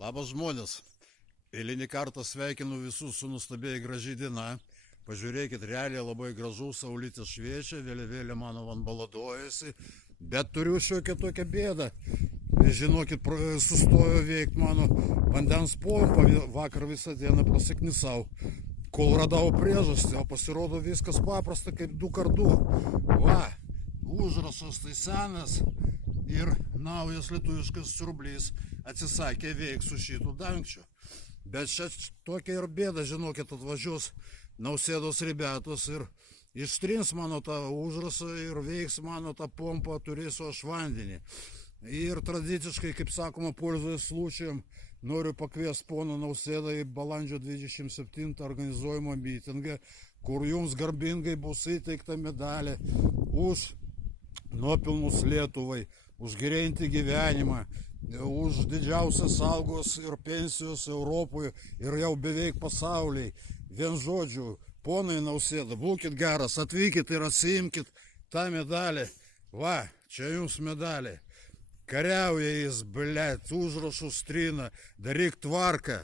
Labas žmonės. Eilinį kartą sveikinu visus su nuostabiai graži diena. Pažiūrėkit, realiai labai gražu, saulytė šviečia, vėliavėlė mano van baladojasi, bet turiu šiokią tokią bėdą. Žinokit, sustojo veikti mano vandens pompa, vakar visą dieną prasiknisau. Kol radau priežastį, o pasirodo viskas paprasta kaip 2x2. Va, užrašas tai senas ir naujas lietuviškas siurblys atsisakė veikti su šitų dangčiu. Bet čia tokia ir bėda, žinokit, atvažiuos Nausėdos rebetos ir ištrins mano tą užrašą ir veiks mano tą pompą, turėsiu aš vandenį. Ir tradiciškai, kaip sakoma, polzuojas slučiam, noriu pakviesti poną Nausėdą į balandžio 27 organizuojamą mitingą, kur jums garbingai bus įteikta medalė už nuopelnus Lietuvai, už gerėjantį gyvenimą, už didžiausias algos ir pensijos Europoje ir jau beveik pasauliai. Vien žodžiu, ponai Nausėda, būkit geras, atvykit ir atsiimkit tą medalį. Va, čia jums medalė. Kariauja jis, blėt, užrašus trina, daryk tvarką.